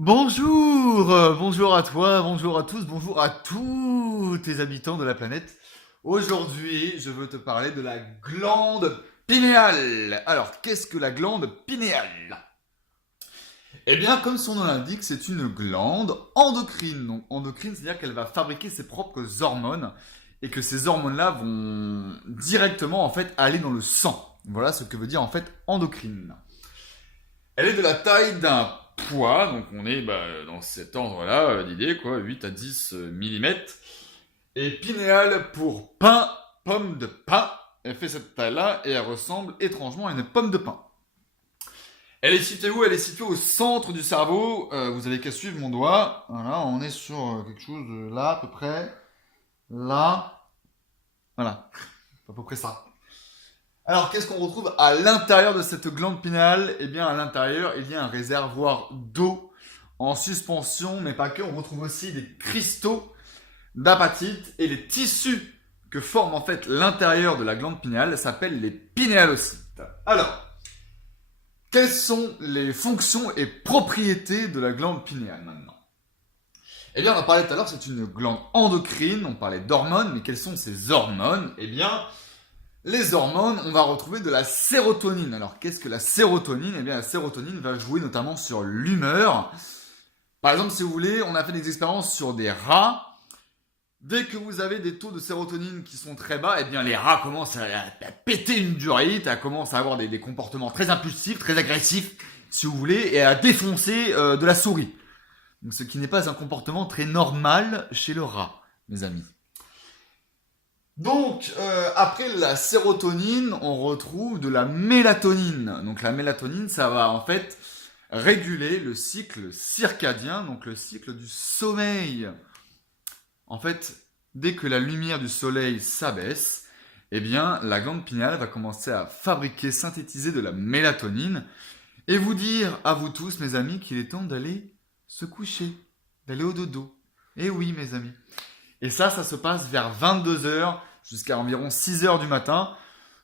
Bonjour, bonjour à toi, bonjour à tous, bonjour à tous tes habitants de la planète. Aujourd'hui, je veux te parler de la glande pinéale. Alors, qu'est-ce que la glande pinéale? Eh bien, comme son nom l'indique, c'est une glande endocrine. Donc, endocrine, c'est-à-dire qu'elle va fabriquer ses propres hormones et que ces hormones-là vont directement en fait aller dans le sang. Voilà ce que veut dire en fait endocrine. Elle est de la taille d'un pois, donc on est dans cet ordre-là d'idée, quoi, 8 à 10 millimètres. Et pinéale pour pain, pomme de pain. Elle fait cette taille-là et elle ressemble étrangement à une pomme de pain. Elle est située où? Elle est située au centre du cerveau. Vous avez qu'à suivre mon doigt. Voilà, on est sur quelque chose de là, à peu près. Là. Voilà, à peu près ça. Alors, qu'est-ce qu'on retrouve à l'intérieur de cette glande pinéale? Eh bien, à l'intérieur, il y a un réservoir d'eau en suspension, mais pas que. On retrouve aussi des cristaux d'apatite et les tissus que forme en fait l'intérieur de la glande pinéale s'appellent les pinéalocytes. Alors, quelles sont les fonctions et propriétés de la glande pinéale maintenant? Eh bien, on en parlait tout à l'heure, c'est une glande endocrine, on parlait d'hormones, mais quelles sont ces hormones? Eh bien, les hormones, on va retrouver de la sérotonine. Alors, qu'est-ce que la sérotonine? Eh bien, la sérotonine va jouer notamment sur l'humeur. Par exemple, si vous voulez, on a fait des expériences sur des rats. Dès que vous avez des taux de sérotonine qui sont très bas, eh bien, les rats commencent à péter une durite, à commencer à avoir des comportements très impulsifs, très agressifs, si vous voulez, et à défoncer de la souris. Donc, ce qui n'est pas un comportement très normal chez le rat, mes amis. Donc, après la sérotonine, on retrouve de la mélatonine. Donc, la mélatonine, ça va en fait réguler le cycle circadien, donc le cycle du sommeil. En fait, dès que la lumière du soleil s'abaisse, eh bien, la glande pinéale va commencer à fabriquer, synthétiser de la mélatonine et vous dire à vous tous, mes amis, qu'il est temps d'aller se coucher, d'aller au dodo. Eh oui, mes amis. Et ça se passe vers 22 heures jusqu'à environ 6 heures du matin.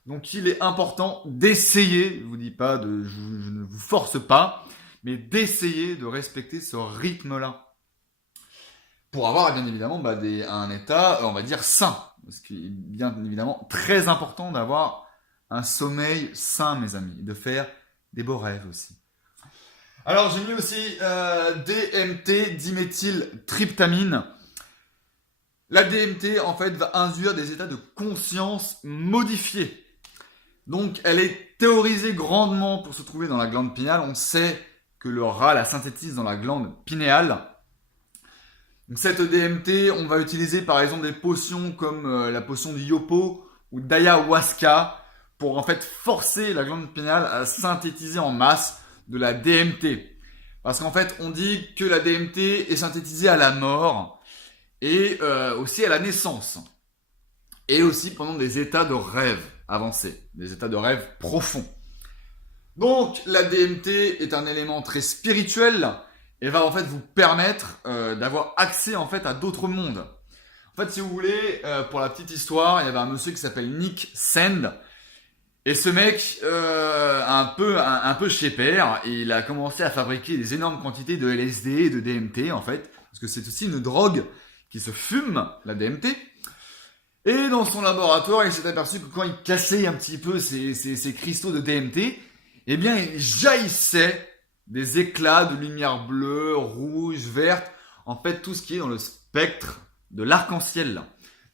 Donc il est important d'essayer, je vous dis pas je ne vous force pas, mais d'essayer de respecter ce rythme-là. Pour avoir bien évidemment un état, on va dire, sain. Parce qu'il est bien évidemment très important d'avoir un sommeil sain, mes amis, de faire des beaux rêves aussi. Alors j'ai mis aussi DMT, diméthyltryptamine. La DMT, en fait, va induire des états de conscience modifiés. Donc, elle est théorisée grandement pour se trouver dans la glande pinéale. On sait que le rat la synthétise dans la glande pinéale. Donc, cette DMT, on va utiliser par exemple des potions comme la potion du yopo ou d'ayahuasca pour en fait forcer la glande pinéale à synthétiser en masse de la DMT. Parce qu'en fait, on dit que la DMT est synthétisée à la mort et aussi à la naissance. Et aussi pendant des états de rêve avancés, des états de rêve profonds. Donc la DMT est un élément très spirituel et va en fait vous permettre d'avoir accès en fait à d'autres mondes. En fait, si vous voulez, pour la petite histoire, il y avait un monsieur qui s'appelle Nick Sand. Et ce mec, un peu chez père, il a commencé à fabriquer des énormes quantités de LSD et de DMT en fait, parce que c'est aussi une drogue qui se fume, la DMT. Et dans son laboratoire, il s'est aperçu que quand il cassait un petit peu ces cristaux de DMT, eh bien, il jaillissait des éclats de lumière bleue, rouge, verte, en fait, tout ce qui est dans le spectre de l'arc-en-ciel.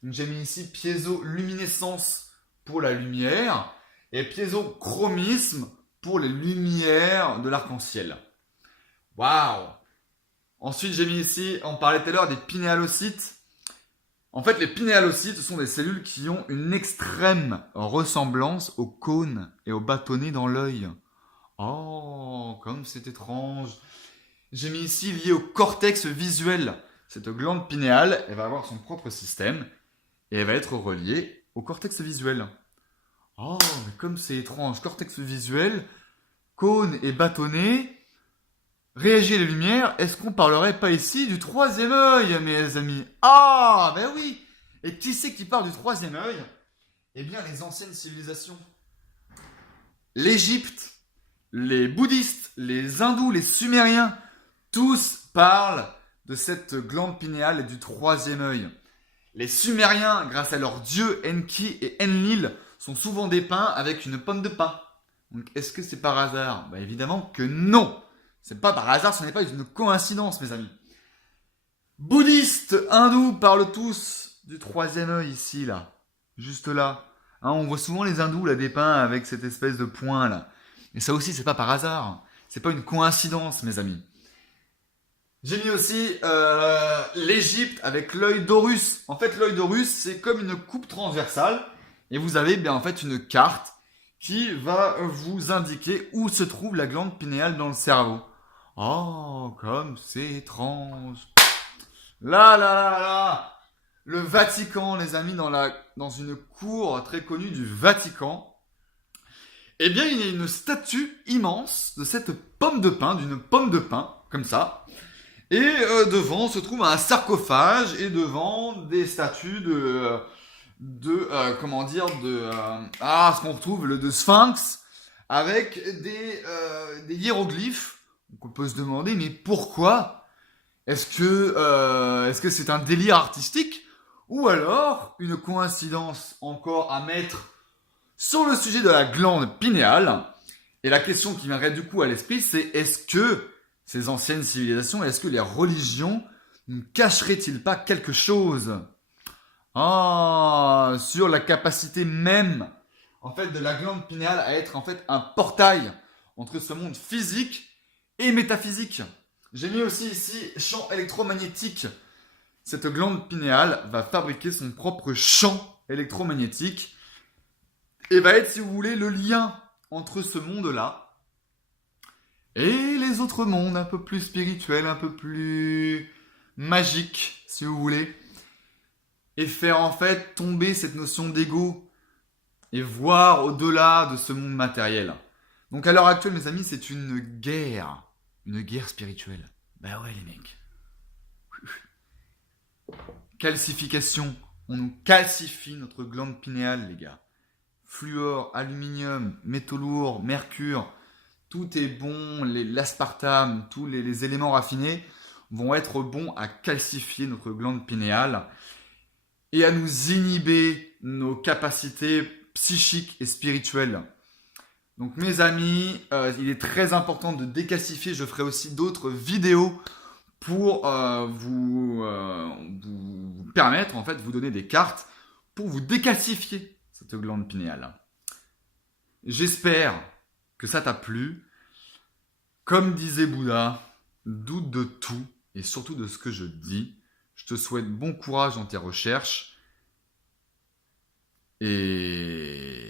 Donc, j'ai mis ici piézoluminescence pour la lumière et piézochromisme pour les lumières de l'arc-en-ciel. Waouh! Ensuite, j'ai mis ici, on parlait tout à l'heure des pinéalocytes. En fait, les pinéalocytes, ce sont des cellules qui ont une extrême ressemblance aux cônes et aux bâtonnets dans l'œil. Oh, comme c'est étrange. J'ai mis ici lié au cortex visuel. Cette glande pinéale, elle va avoir son propre système et elle va être reliée au cortex visuel. Oh, mais comme c'est étrange. Cortex visuel, cône et bâtonnet. Réagir les lumières, est-ce qu'on parlerait pas ici du troisième œil, mes amis? Ah, ben oui. Et qui c'est qui parle du troisième œil? Eh bien, les anciennes civilisations. L'Égypte, les bouddhistes, les hindous, les sumériens. Tous parlent de cette glande pinéale et du troisième œil. Les Sumériens, grâce à leurs dieux Enki et Enlil, sont souvent dépeints avec une pomme de pin. Donc est-ce que c'est par hasard? Bah évidemment que non. C'est pas par hasard, ce n'est pas une coïncidence, mes amis. Bouddhistes, hindous parlent tous du troisième œil ici, là. Juste là. Hein, on voit souvent les hindous là dépeints avec cette espèce de point là. Et ça aussi, c'est pas par hasard. C'est pas une coïncidence, mes amis. J'ai mis aussi l'Égypte avec l'œil d'Horus. En fait, l'œil d'Horus, c'est comme une coupe transversale. Et vous avez bien en fait une carte qui va vous indiquer où se trouve la glande pinéale dans le cerveau. Oh, comme c'est étrange. Là, là, là, là. Le Vatican, les amis, dans une cour très connue du Vatican. Eh bien, il y a une statue immense de cette pomme de pin, d'une pomme de pin, comme ça. Et devant se trouve un sarcophage et devant des statues ce qu'on retrouve de Sphinx avec des hiéroglyphes. Donc on peut se demander mais pourquoi? Est-ce que c'est un délire artistique ou alors une coïncidence encore à mettre sur le sujet de la glande pinéale? Et la question qui viendrait du coup à l'esprit, c'est est-ce que ces anciennes civilisations, est-ce que les religions ne cacheraient-ils pas quelque chose sur la capacité même en fait de la glande pinéale à être en fait un portail entre ce monde physique et métaphysique. J'ai mis aussi ici champ électromagnétique. Cette glande pinéale va fabriquer son propre champ électromagnétique et va être, si vous voulez, le lien entre ce monde-là et les autres mondes un peu plus spirituels, un peu plus magiques, si vous voulez. Et faire en fait tomber cette notion d'ego et voir au-delà de ce monde matériel. Donc à l'heure actuelle, mes amis, c'est une guerre spirituelle. Bah ouais les mecs. Calcification, on nous calcifie notre glande pinéale les gars. Fluor, aluminium, métaux lourds, mercure, tout est bon, l'aspartame, tous les éléments raffinés vont être bons à calcifier notre glande pinéale et à nous inhiber nos capacités psychiques et spirituelles. Donc mes amis, il est très important de décalcifier. Je ferai aussi d'autres vidéos pour vous permettre, en fait, vous donner des cartes pour vous décalcifier cette glande pinéale. J'espère que ça t'a plu. Comme disait Bouddha, doute de tout et surtout de ce que je dis. Je te souhaite bon courage dans tes recherches et